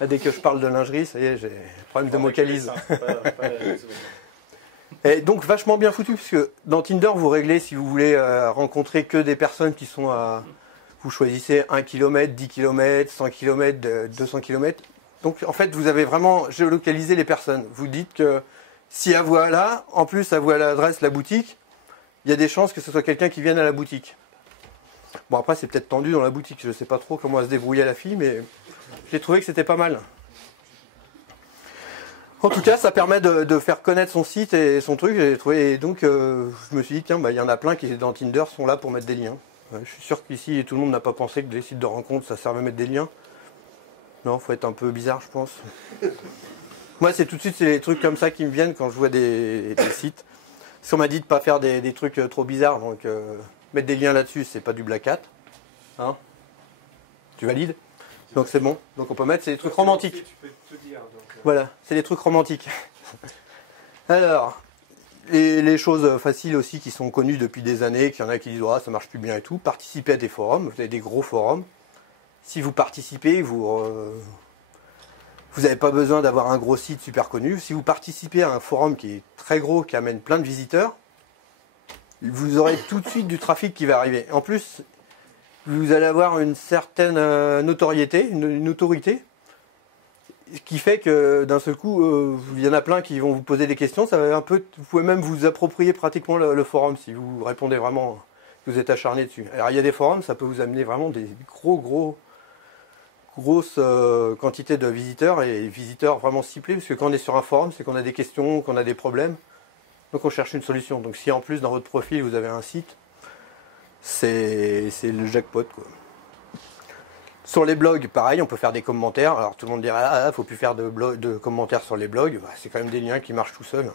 Dès que je parle de lingerie, ça y est, j'ai un problème de vocalise. Et donc vachement bien foutu, parce que dans Tinder, vous réglez si vous voulez rencontrer que des personnes qui sont à... Vous choisissez 1 km, 10 km, 100 km, 200 km. Donc en fait, vous avez vraiment géolocalisé les personnes. Vous dites que si elle voit là, en plus elle voit l'adresse, la boutique, il y a des chances que ce soit quelqu'un qui vienne à la boutique. Bon après c'est peut-être tendu dans la boutique, je ne sais pas trop comment elle se débrouillait la fille, mais j'ai trouvé que c'était pas mal. En tout cas, ça permet de faire connaître son site et son truc. Et donc, je me suis dit, tiens, il y en a plein qui, dans Tinder, sont là pour mettre des liens. Je suis sûr qu'ici, tout le monde n'a pas pensé que les sites de rencontres, ça servait à mettre des liens. Non, faut être un peu bizarre, je pense. Moi, c'est tout de suite c'est les trucs comme ça qui me viennent quand je vois des sites. Parce qu'on m'a dit de ne pas faire des trucs trop bizarres. Donc, mettre des liens là-dessus, c'est pas du black hat. Hein? Tu valides? Donc, c'est bon. Donc, on peut mettre, c'est des trucs romantiques. Tu peux te dire, donc, Voilà, c'est des trucs romantiques. Alors, les choses faciles aussi qui sont connues depuis des années, qu'il y en a qui disent ça marche plus bien et tout, participer à des forums, vous avez des gros forums. Si vous participez, vous n'avez pas besoin d'avoir un gros site super connu. Si vous participez à un forum qui est très gros, qui amène plein de visiteurs, vous aurez tout de suite du trafic qui va arriver. En plus, vous allez avoir une certaine notoriété, une autorité, qui fait que d'un seul coup, il y en a plein qui vont vous poser des questions. Ça va un peu, vous pouvez même vous approprier pratiquement le forum si vous répondez vraiment, que vous êtes acharné dessus. Alors il y a des forums, ça peut vous amener vraiment des grosses quantités de visiteurs et visiteurs vraiment ciblés, parce que quand on est sur un forum, c'est qu'on a des questions, qu'on a des problèmes, donc on cherche une solution. Donc si en plus dans votre profil vous avez un site, c'est le jackpot quoi. Sur les blogs, pareil, on peut faire des commentaires. Alors tout le monde dirait faut plus faire de commentaires sur les blogs. C'est quand même des liens qui marchent tout seuls,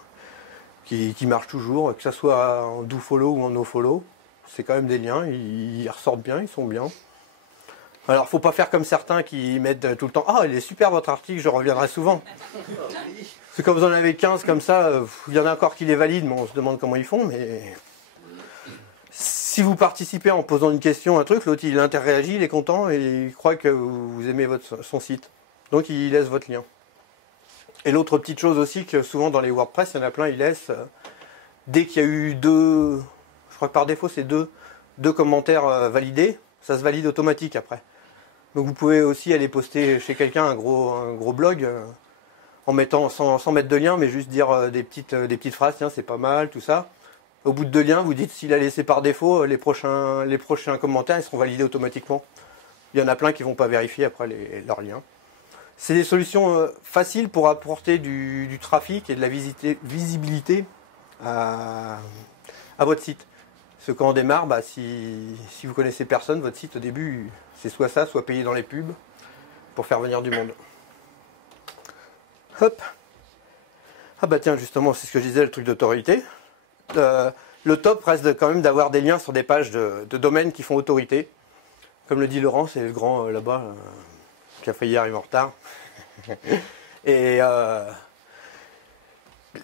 qui marchent toujours, que ce soit en do follow ou en no follow. C'est quand même des liens, ils ressortent bien, ils sont bien. Alors faut pas faire comme certains qui mettent tout le temps il est super votre article, je reviendrai souvent. Parce que quand vous en avez 15 comme ça, il y en a encore qui les valident, mais on se demande comment ils font, mais... Si vous participez en posant une question, un truc, l'autre il interréagit, il est content et il croit que vous aimez son site. Donc il laisse votre lien. Et l'autre petite chose aussi, que souvent dans les WordPress, il y en a plein, ils laissent, dès qu'il y a eu je crois que par défaut c'est deux commentaires validés, ça se valide automatique après. Donc vous pouvez aussi aller poster chez quelqu'un un gros blog, en mettant, sans mettre de lien, mais juste dire des petites phrases, tiens c'est pas mal, tout ça. Au bout de 2 liens, vous dites s'il a laissé par défaut, les prochains commentaires ils seront validés automatiquement. Il y en a plein qui ne vont pas vérifier après leurs liens. C'est des solutions faciles pour apporter du trafic et de la visibilité à votre site. Parce que quand on démarre, si vous connaissez personne, votre site au début c'est soit ça, soit payé dans les pubs pour faire venir du monde. Hop. Ah bah tiens justement c'est ce que je disais, le truc d'autorité. Le top reste quand même d'avoir des liens sur des pages de domaines qui font autorité. Comme le dit Laurent, c'est le grand là-bas qui a failli arriver en retard. Et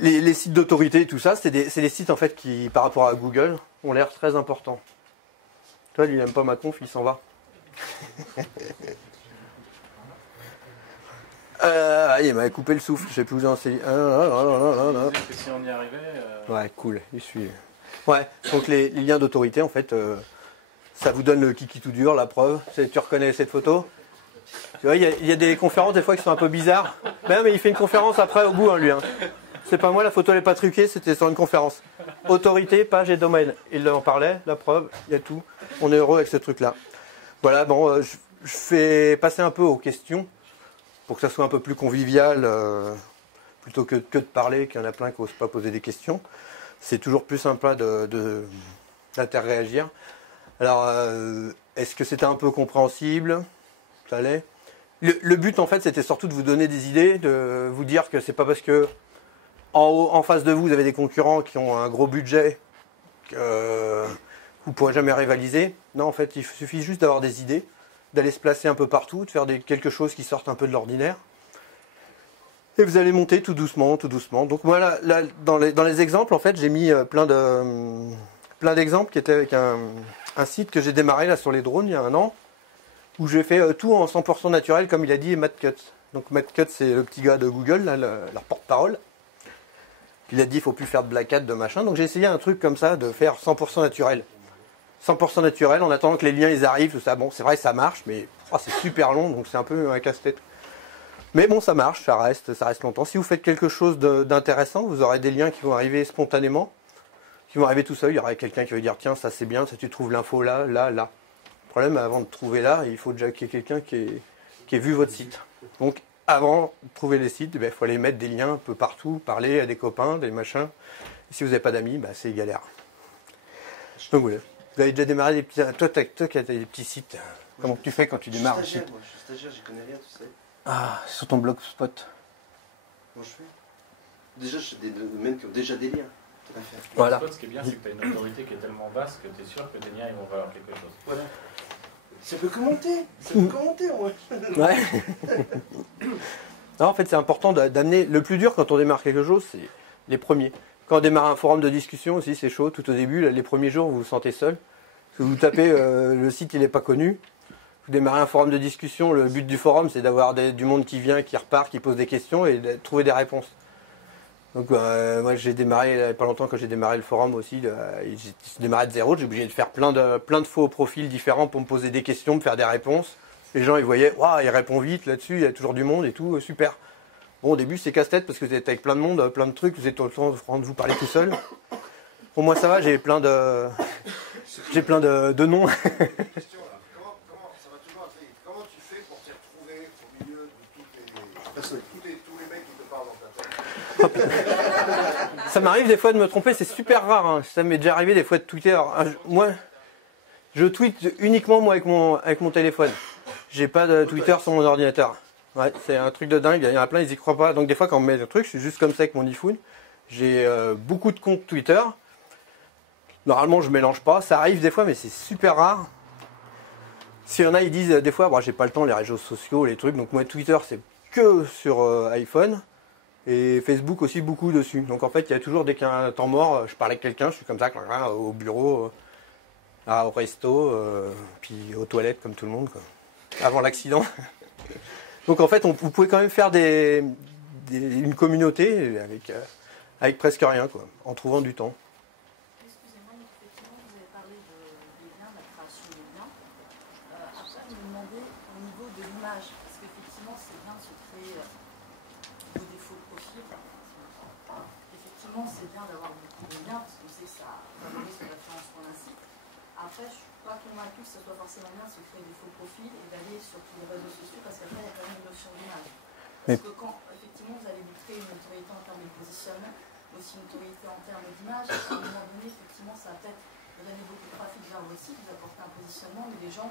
les sites d'autorité, tout ça, c'est des sites en fait qui, par rapport à Google, ont l'air très importants. Toi, lui, il n'aime pas ma conf, il s'en va. Il m'a coupé le souffle, je sais plus où j'en sais. Si on y arrivait. Ouais, cool, je suis. Ouais, donc les liens d'autorité, en fait, ça vous donne le kiki tout dur, la preuve. Tu reconnais cette photo? Tu vois, il y a des conférences des fois qui sont un peu bizarres. Mais il fait une conférence après au bout, lui. C'est pas moi, la photo elle n'est pas truquée, c'était sur une conférence. Autorité, page et domaine. Il en parlait, la preuve, il y a tout. On est heureux avec ce truc-là. Voilà, bon, je fais passer un peu aux questions pour que ça soit un peu plus convivial, plutôt que de parler, qu'il y en a plein qui n'osent pas poser des questions. C'est toujours plus sympa d'interréagir. Alors, est-ce que c'était un peu compréhensible? Ça allait. Le but, en fait, c'était surtout de vous donner des idées, de vous dire que c'est pas parce que en face de vous, vous avez des concurrents qui ont un gros budget que vous ne pourrez jamais rivaliser. Non, en fait, il suffit juste d'avoir des idées, d'aller se placer un peu partout, de faire quelque chose qui sorte un peu de l'ordinaire. Et vous allez monter tout doucement, tout doucement. Donc voilà, là, dans les exemples, en fait, j'ai mis plein plein d'exemples qui étaient avec un site que j'ai démarré là sur les drones il y a un an, où j'ai fait tout en 100% naturel, comme il a dit Matt Cutts. Donc Matt Cutts, c'est le petit gars de Google, là, leur porte-parole. Il a dit il faut plus faire de black hat, de machin. Donc j'ai essayé un truc comme ça, de faire 100% naturel. 100% naturel en attendant que les liens ils arrivent, tout ça. Bon, c'est vrai, ça marche, mais c'est super long, donc c'est un peu un casse-tête. Mais bon, ça marche, ça reste longtemps. Si vous faites quelque chose d'intéressant, vous aurez des liens qui vont arriver spontanément, qui vont arriver tout seul. Il y aura quelqu'un qui va dire tiens, ça c'est bien, ça tu trouves l'info là, là, là. Le problème, avant de trouver là, il faut déjà qu'il y ait quelqu'un qui ait vu votre site. Donc, avant de trouver les sites, il faut aller mettre des liens un peu partout, parler à des copains, des machins. Et si vous n'avez pas d'amis, c'est galère. Donc, voilà. Vous avez déjà démarré des petits... Toi qui as des petits sites, comment tu fais quand tu démarres un site? Moi, je suis stagiaire, j'y connais rien, tu sais. Ah, sur ton blogspot. Comment je fais? Déjà, j'ai des domaines qui ont déjà des liens. Tout à fait. Voilà. Ce qui est bien, c'est que tu as une autorité qui est tellement basse que tu es sûr que tes liens ils vont valoir quelque chose. Voilà. Ça peut commenter, moi. Ouais. Non, en fait, c'est important d'amener... Le plus dur quand on démarre quelque chose, c'est les premiers. Quand on démarre un forum de discussion aussi, c'est chaud. Tout au début, là, les premiers jours, vous vous sentez seul. Parce que vous tapez, le site, il n'est pas connu. Vous démarrez un forum de discussion. Le but du forum, c'est d'avoir du monde qui vient, qui repart, qui pose des questions et de trouver des réponses. Donc, moi, j'ai démarré, il n'y a pas longtemps, quand j'ai démarré le forum aussi, j'ai démarré de zéro. J'ai obligé de faire plein de faux profils différents pour me poser des questions, me faire des réponses. Les gens, ils voyaient, waouh, il répond vite là-dessus, il y a toujours du monde et tout, super. Bon, au début, c'est casse-tête parce que vous êtes avec plein de monde, plein de trucs, vous êtes tout le temps en train de vous parler tout seul. Pour moi, ça va, j'ai plein de noms. Question là. Ça va toujours assez vite. Comment tu fais pour t'y retrouver au milieu de tous les mecs qui te parlent dans ta tête? Ça m'arrive des fois de me tromper, c'est super rare. Hein. Ça m'est déjà arrivé des fois de tweeter. Moi, je tweete uniquement moi avec mon téléphone. J'ai pas de Twitter sur mon ordinateur. Ouais, c'est un truc de dingue. Il y en a plein, ils y croient pas. Donc des fois, quand on me met des trucs, je suis juste comme ça avec mon iPhone. J'ai beaucoup de comptes Twitter. Normalement, je mélange pas. Ça arrive des fois, mais c'est super rare. S'il y en a, ils disent des fois, j'ai pas le temps, les réseaux sociaux, les trucs. Donc moi, Twitter, c'est que sur iPhone. Et Facebook aussi beaucoup dessus. Donc en fait, il y a toujours, dès qu'il y a un temps mort, je parle avec quelqu'un, je suis comme ça, au bureau, au resto, puis aux toilettes, comme tout le monde, quoi. Avant l'accident. Donc en fait, vous pouvez quand même faire une communauté avec presque rien, quoi, en trouvant du temps. Excusez-moi, mais effectivement, vous avez parlé des liens, de la création des liens. Après, je me demandais au niveau de l'image, parce qu'effectivement, c'est bien de se créer vos défauts de profil. Effectivement, c'est bien d'avoir beaucoup de liens, parce qu'on sait que ça favorise le référencement d'un site. Après, je ne suis pas convaincue que ce soit forcément bien de se créer des faux profils et d'aller sur tous les réseaux sociaux, parce qu'après, il y a quand même une notion d'image. Parce que quand, effectivement, vous allez lui créer une autorité en termes de positionnement, aussi une autorité en termes d'image, à un moment donné, effectivement, ça va peut-être donner beaucoup de trafic vers votre site, vous apporter un positionnement, mais les gens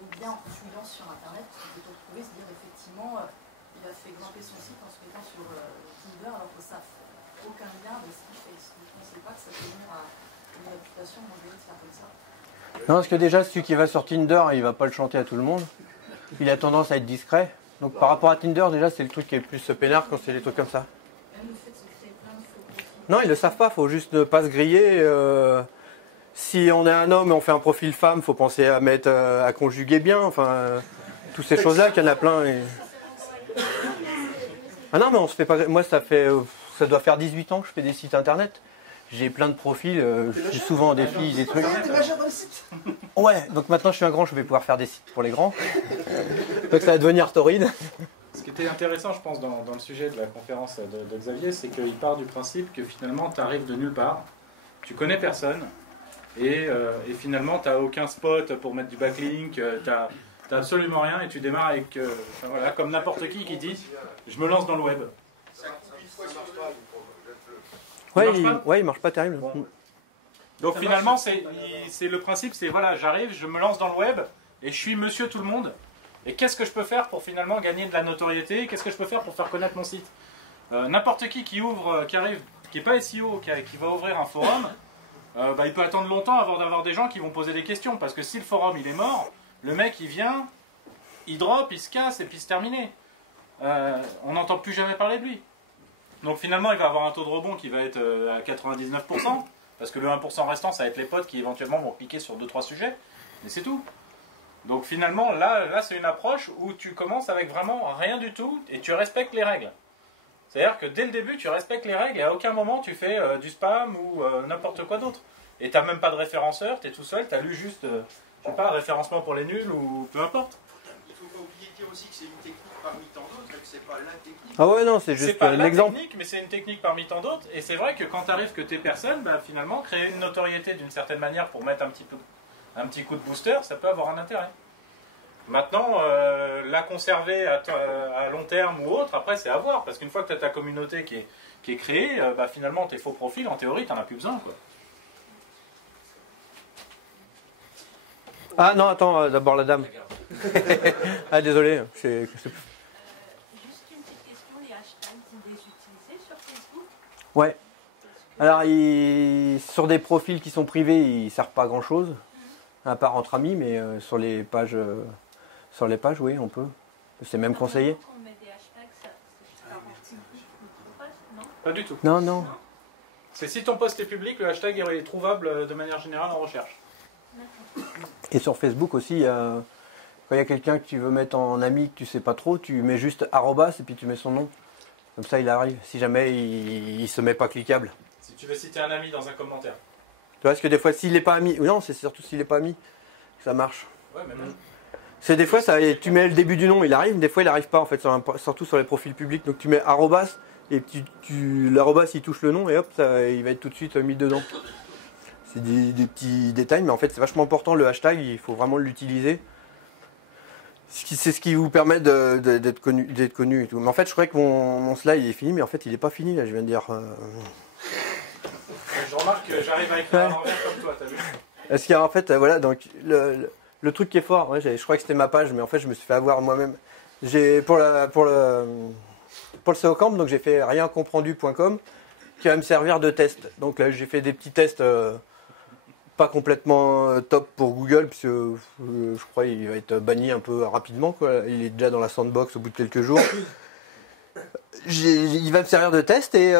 vont bien en fouillant sur Internet, vous pouvez retrouver, se dire effectivement, il a fait grimper son site en se mettant sur Tinder, alors que ça n'a aucun lien de ce qu'il fait. Donc, on ne sait pas que ça peut venir à une réputation, on va de faire comme ça. Non, parce que déjà, celui qui va sur Tinder, il va pas le chanter à tout le monde. Il a tendance à être discret. Donc par rapport à Tinder, déjà, c'est le truc qui est le plus peinard quand c'est des trucs comme ça. Même le fait de se créer plein de faux profils. Non, ils le savent pas, faut juste ne pas se griller. Si on est un homme et on fait un profil femme, faut penser à conjuguer bien, toutes ces choses-là, qu'il y en a plein. Ah non, mais on se fait pas. Moi, ça doit faire 18 ans que je fais des sites internet. J'ai plein de profils, je suis souvent en défi, des trucs. T'es majeur dans le site. Ouais, donc maintenant je suis un grand, je vais pouvoir faire des sites pour les grands. Donc ça va devenir torride. Ce qui était intéressant, je pense, dans le sujet de la conférence de Xavier, c'est qu'il part du principe que finalement, tu arrives de nulle part, tu connais personne, et finalement, tu n'as aucun spot pour mettre du backlink, tu n'as absolument rien, et tu démarres avec, voilà, comme n'importe qui dit, je me lance dans le web. Il marche pas terrible. Donc finalement, c'est le principe, c'est voilà, j'arrive, je me lance dans le web, et je suis monsieur tout le monde. Et qu'est-ce que je peux faire pour finalement gagner de la notoriété? Qu'est-ce que je peux faire pour faire connaître mon site? N'importe qui ouvre, qui arrive, qui n'est pas SEO, qui va ouvrir un forum, il peut attendre longtemps avant d'avoir des gens qui vont poser des questions. Parce que si le forum il est mort, le mec il vient, il drop, il se casse et puis c'est terminé. On n'entend plus jamais parler de lui. Donc finalement il va avoir un taux de rebond qui va être à 99%. Parce que le 1% restant, ça va être les potes qui éventuellement vont cliquer sur 2-3 sujets, mais c'est tout. Donc finalement, là c'est une approche où tu commences avec vraiment rien du tout et tu respectes les règles. C'est-à-dire que dès le début, tu respectes les règles et à aucun moment tu fais du spam ou n'importe quoi d'autre. Et tu n'as même pas de référenceur, tu es tout seul, tu as lu juste, je sais pas, référencement pour les nuls ou peu importe. Il ne faut pas oublier de dire aussi que c'est une technique parmi tant d'autres, que c'est pas la technique. Ah ouais, non, c'est C'est juste pas la l'exemple. technique, mais c'est une technique parmi tant d'autres. Et c'est vrai que quand tu arrives que tu es personne, bah, finalement, créer une notoriété d'une certaine manière pour mettre un petit coup de booster, ça peut avoir un intérêt. Maintenant, la conserver à long terme ou autre, après c'est à voir, parce qu'une fois que tu as ta communauté qui est créée, bah, finalement tes faux profils, en théorie, tu n'en as plus besoin, quoi. Ah non, attends, d'abord la dame. Ah désolé, Juste une petite question, les hashtags, vous les utilisez sur Facebook? Ouais. Alors, sur des profils qui sont privés, ils servent pas à grand chose, à part entre amis, mais sur les pages, oui, on peut. C'est même conseillé. Quand on met des hashtags, ça ralentit notre page, non? Pas du tout. Non, non. C'est si ton post est public, le hashtag est trouvable de manière générale en recherche. Et sur Facebook aussi, quand il y a quelqu'un que tu veux mettre en ami que tu sais pas trop, tu mets juste arrobas et puis tu mets son nom. Comme ça, il arrive. Si jamais il se met pas cliquable. Si tu veux citer un ami dans un commentaire. Tu vois, parce que des fois, s'il n'est pas ami, non, c'est surtout s'il n'est pas ami, que ça marche. Ouais, mais non. C'est des fois, tu mets le début du nom, il arrive, des fois, il arrive pas, en fait, surtout sur les profils publics. Donc tu mets arrobas, et l'arrobas, il touche le nom, et hop, il va être tout de suite mis dedans. C'est des petits détails, mais en fait, c'est vachement important, le hashtag, il faut vraiment l'utiliser. C'est ce qui vous permet d'être connu et tout. Mais en fait, je croyais que mon slide est fini, mais en fait, il n'est pas fini, là, je viens de dire... Je remarque que j'arrive à écrire à l'envers comme toi, t'as vu? Parce qu'en fait, voilà, donc le truc qui est fort, ouais, je crois que c'était ma page, mais en fait, je me suis fait avoir moi-même. Pour le SEO Camp, donc j'ai fait riencomprendu.com qui va me servir de test. Donc là, j'ai fait des petits tests pas complètement top pour Google, puisque je crois qu'il va être banni un peu rapidement, quoi. Il est déjà dans la sandbox au bout de quelques jours. Il va me servir de test et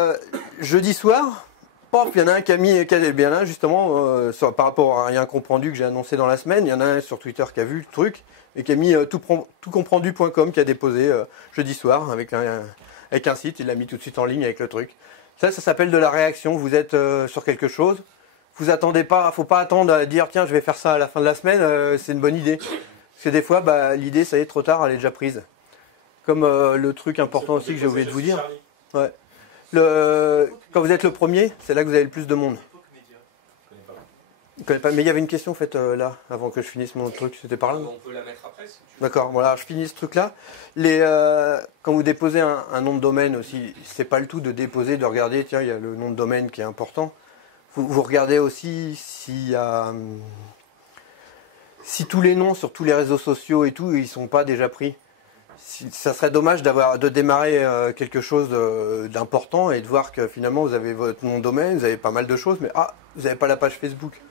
jeudi soir, pop, il y en a un qui est bien là justement par rapport à rien comprendu que j'ai annoncé dans la semaine. Il y en a un sur Twitter qui a vu le truc et qui a mis toutcomprendu.com qui a déposé jeudi soir avec un site. Il l'a mis tout de suite en ligne avec le truc. Ça s'appelle de la réaction. Vous êtes sur quelque chose. Vous attendez pas, faut pas attendre à dire tiens je vais faire ça à la fin de la semaine, c'est une bonne idée. Parce que des fois l'idée ça y est trop tard, elle est déjà prise. Comme le truc important aussi que j'ai oublié de vous dire. Ouais. Quand vous êtes le premier, c'est là que vous avez le plus de monde. Je connais pas, mais il y avait une question faite là, avant que je finisse mon truc, c'était par là. On peut la mettre après si tu veux. D'accord, voilà, je finis ce truc-là. Quand vous déposez un nom de domaine aussi, c'est pas le tout de déposer, de regarder, tiens, il y a le nom de domaine qui est important. Vous regardez aussi si tous les noms sur tous les réseaux sociaux et tout, ils sont pas déjà pris. Ça serait dommage de démarrer quelque chose d'important et de voir que finalement vous avez votre nom de domaine, vous avez pas mal de choses, mais vous n'avez pas la page Facebook.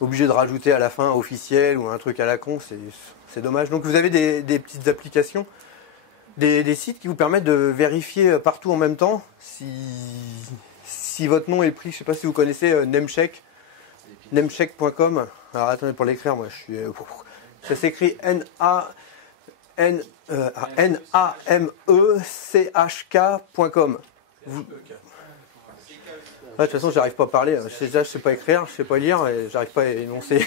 Obligé de rajouter à la fin officiel ou un truc à la con, c'est dommage. Donc vous avez des petites applications, des sites qui vous permettent de vérifier partout en même temps si votre nom est pris. Je ne sais pas si vous connaissez Namecheck, namecheck.com. Alors attendez pour l'écrire, moi je suis... ça s'écrit NAMECHK.com. De toute façon, j'arrive pas à parler. Je sais pas écrire, je sais pas lire et j'arrive pas à énoncer.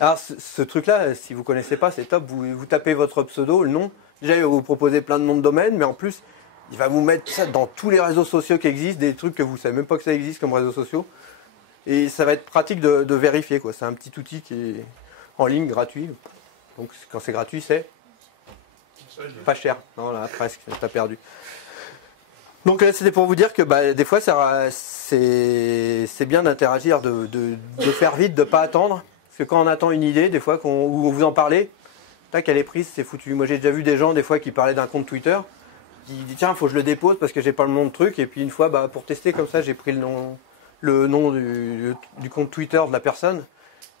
Alors, ce truc-là, si vous connaissez pas, c'est top. Vous tapez votre pseudo, le nom. Déjà, il va vous proposer plein de noms de domaine, mais en plus, il va vous mettre ça dans tous les réseaux sociaux qui existent, des trucs que vous savez même pas que ça existe comme réseaux sociaux. Et ça va être pratique de vérifier, quoi. C'est un petit outil qui est en ligne, gratuit. Donc, quand c'est gratuit, c'est pas cher. Non, là, presque, t'as perdu. Donc c'était pour vous dire que des fois c'est bien d'interagir, de faire vite, de ne pas attendre. Parce que quand on attend une idée, des fois, où vous en parlez, tac, elle est prise, c'est foutu. Moi j'ai déjà vu des gens des fois qui parlaient d'un compte Twitter, qui disent tiens, il faut que je le dépose parce que j'ai pas le nom de truc. Et puis une fois, pour tester comme ça, j'ai pris le nom du compte Twitter de la personne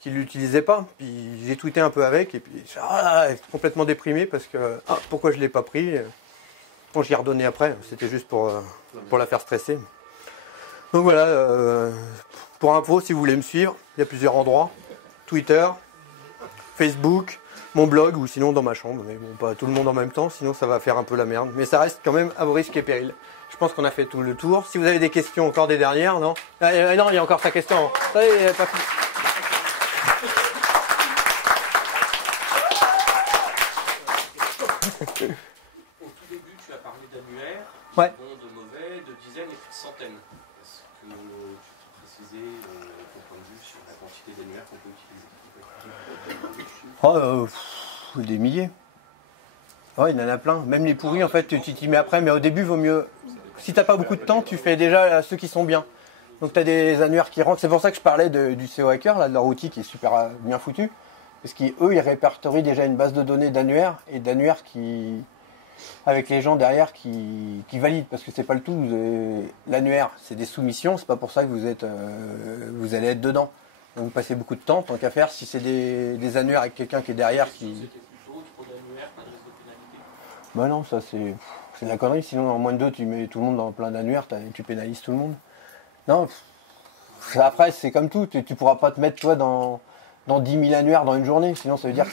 qui ne l'utilisait pas. Puis j'ai tweeté un peu avec et puis complètement déprimé parce que pourquoi je ne l'ai pas pris. Bon, j'y ai redonné après, c'était juste pour la faire stresser. Donc voilà, Pour info, si vous voulez me suivre, il y a plusieurs endroits. Twitter, Facebook, mon blog ou sinon dans ma chambre. Mais bon, pas tout le monde en même temps, sinon ça va faire un peu la merde. Mais ça reste quand même à vos risques et périls. Je pense qu'on a fait tout le tour. Si vous avez des questions, encore des dernières, non? Non, il y a encore sa question. Ça y est, pas fini. Au tout début, tu as parlé d'annuaires, Ouais. bon, de mauvais, de dizaines et puis de centaines. Est-ce que tu peux préciser ton point de vue sur la quantité d'annuaires qu'on peut utiliser? Des milliers. Ouais, il y en a plein. Même les pourris, en fait, tu t'y mets après. Mais au début, vaut mieux. Si t'as pas beaucoup de temps, tu fais déjà ceux qui sont bien. Donc tu as des annuaires qui rentrent. C'est pour ça que je parlais du CO Hacker, là, de leur outil qui est super bien foutu. Parce qu'eux, ils répertorient déjà une base de données d'annuaires et d'annuaires qui, avec les gens derrière qui valident. Parce que c'est pas le tout. L'annuaire, c'est des soumissions. C'est pas pour ça que vous allez être dedans. Donc vous passez beaucoup de temps, tant qu'à faire. Si c'est des annuaires avec quelqu'un qui est derrière qui... C'était plutôt trop d'annuaires, pas de risque de pénalité. Bah non, ça c'est de la connerie. Sinon, en moins de 2, tu mets tout le monde dans plein d'annuaires, tu pénalises tout le monde. Non, après, c'est comme tout. Tu pourras pas te mettre, toi, dans 10 000 annuaires dans une journée. Sinon, ça veut dire que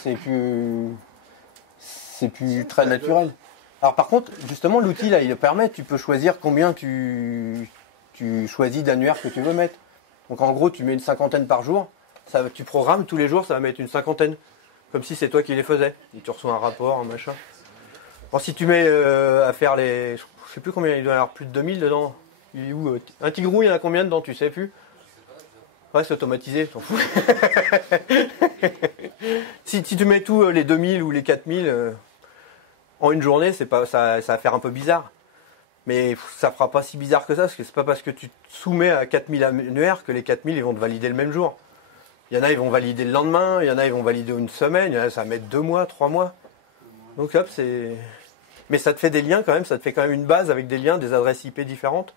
c'est plus très naturel. Alors, par contre, justement, l'outil, là, il le permet. Tu peux choisir combien tu choisis d'annuaires que tu veux mettre. Donc, en gros, tu mets une cinquantaine par jour. Tu programmes tous les jours, ça va mettre une cinquantaine. Comme si c'est toi qui les faisais. Et tu reçois un rapport, un machin. Alors, si tu mets à faire les... Je sais plus combien, il doit y avoir plus de 2000 dedans. Il est où un Tigrou, il y en a combien dedans, tu sais plus? Ouais, c'est automatisé, t'en fous. si tu mets tous les 2000 ou les 4000 en une journée, ça va faire un peu bizarre. Mais ça fera pas si bizarre que ça, parce que c'est pas parce que tu te soumets à 4000 annuaires que les 4000 ils vont te valider le même jour. Il y en a, ils vont valider le lendemain, il y en a, ils vont valider une semaine, il y en a, ça va mettre 2 mois, 3 mois. Donc hop, c'est... Mais ça te fait des liens quand même, ça te fait quand même une base avec des liens, des adresses IP différentes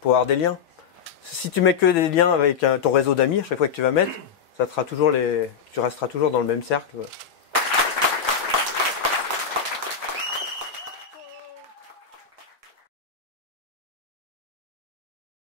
pour avoir des liens. Si tu mets que des liens avec ton réseau d'amis, à chaque fois que tu vas mettre, ça te fera toujours tu resteras toujours dans le même cercle.